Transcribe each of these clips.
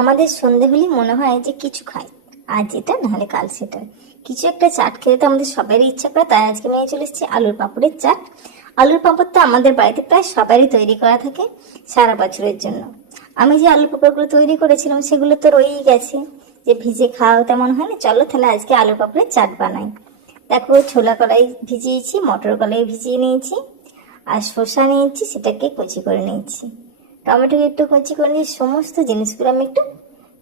আমাদের সন্ধে হলেই মনে হয় যে কিছু খাই। আজ এটা, নাহলে কাল সেটা। কিছু একটা চাট খেতে তো আমাদের সবারই ইচ্ছা করে, তাই আজকে নিয়ে চলে এসেছি আলুর পাঁপড়ের চাট। আলুর পাঁপড় তো আমাদের বাড়িতে প্রায় সবারই তৈরি করা থাকে সারা বছরের জন্য। আমি যে আলুর পাঁপড়গুলো তৈরি করেছিলাম, সেগুলো তো রয়েই গেছে। যে ভিজে খাওয়া তেমন হয় না। চলো তাহলে আজকে আলুর পাঁপড়ের চাট বানাই। দেখো, ছোলা কলাই ভিজিয়েছি, মটর কলাই ভিজিয়ে নিয়েছি, আর শসা নিয়েছি, সেটাকে কুচি করে নিয়েছি। টমেটো একটু কুচি করে নিয়েছি, সমস্ত জিনিসগুলো আমি একটু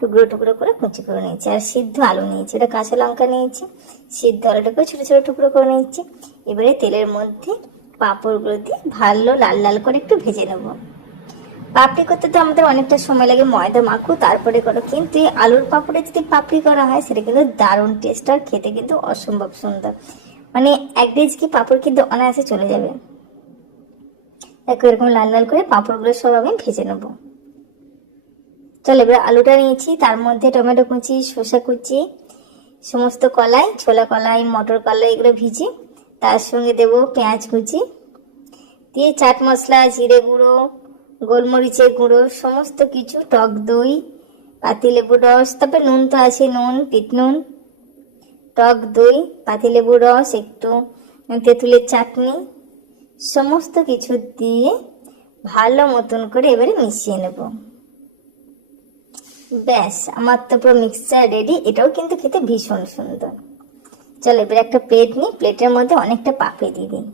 টুকরো টুকরো করে কুচি করে নিয়েছি। আর সিদ্ধ আলু নিয়েছি, এটা কাঁচা লঙ্কা নিয়েছি, সিদ্ধ আলুটাকে ছোটো ছোটো টুকরো করে নিয়েছি। এবারে তেলের মধ্যে পাঁপড়গুলো দিয়ে ভালো লাল লাল করে একটু ভেজে নেব। পাপড়ি করতে তো আমাদের অনেকটা সময় লাগে, ময়দা মাখো, তারপরে করো। কিন্তু এই আলুর পাপড়ে যদি পাপড়ি করা হয়, সেটা কিন্তু দারুণ টেস্ট আর খেতে কিন্তু অসম্ভব সুন্দর। মানে এক ডেজ কি পাপড় কিন্তু অনায়াসে চলে যাবে। দেখো, এরকম লাল লাল করে পাঁপড়গুলো সব আমি ভেজে নেব। চলো, এবার আলুটা নিয়েছি, তার মধ্যে টমেটো কুচি শসা কুচি, সমস্ত কলাই, ছোলা কলাই, মটর কলাই, এগুলো ভিজি। তার সঙ্গে দেবো পেঁয়াজ কুচি। দিয়ে চাট মশলা, জিরে গুঁড়ো, গোলমরিচের গুঁড়ো, সমস্ত কিছু, টক দই পাতিলেবু রস, তারপরে নুন তো আছে, নুন পিট নুন, টক দই পাতিলেবু রস, একটু তেঁতুলের চাটনি সমস্ত কিছু দিয়ে ভালো মতন করে এবারে মিশিয়ে নেব। ব্যাস, আমার তো পুরো মিক্সচার রেডি এটাও কিন্তু খেতে ভীষণ সুন্দর। চলো এবারে একটা প্লেট নিই প্লেটের মধ্যে অনেকটা পাপড়ি দিয়ে দিই।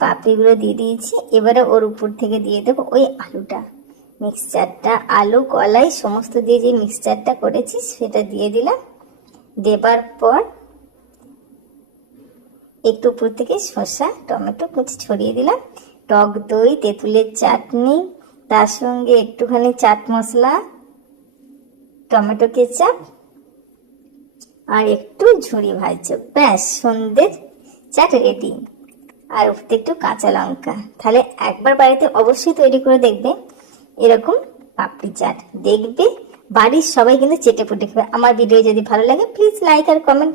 পাপড়িগুলো দিয়ে দিয়েছি, এবারে ওর উপর থেকে দিয়ে দেবো ওই আলুটা। মিক্সচারটা আলু, কলাই, সমস্ত দিয়ে যে মিক্সচারটা করেছি, সেটা দিয়ে দিলাম। দেবার পর একটু উপর থেকে শসা, টমেটো কুচি ছড়িয়ে দিলাম। টক দই, তেঁতুলের চাটনি, তার সঙ্গে একটুখানি চাট মশলা, টমেটো কেচাপ আর একটু ঝুড়ি ভাজছো। ব্যাস, সন্ধ্যের চাট রেডি। আর উপরে একটু কাঁচা লঙ্কা। তাহলে একবার বাড়িতে অবশ্যই তৈরি করে দেখবে এরকম পাপড়ি চাট। দেখবে বাড়ির সবাই কিন্তু চেটে পুটে খাবে। আমার ভিডিও যদি ভালো লাগে প্লিজ লাইক আর কমেন্ট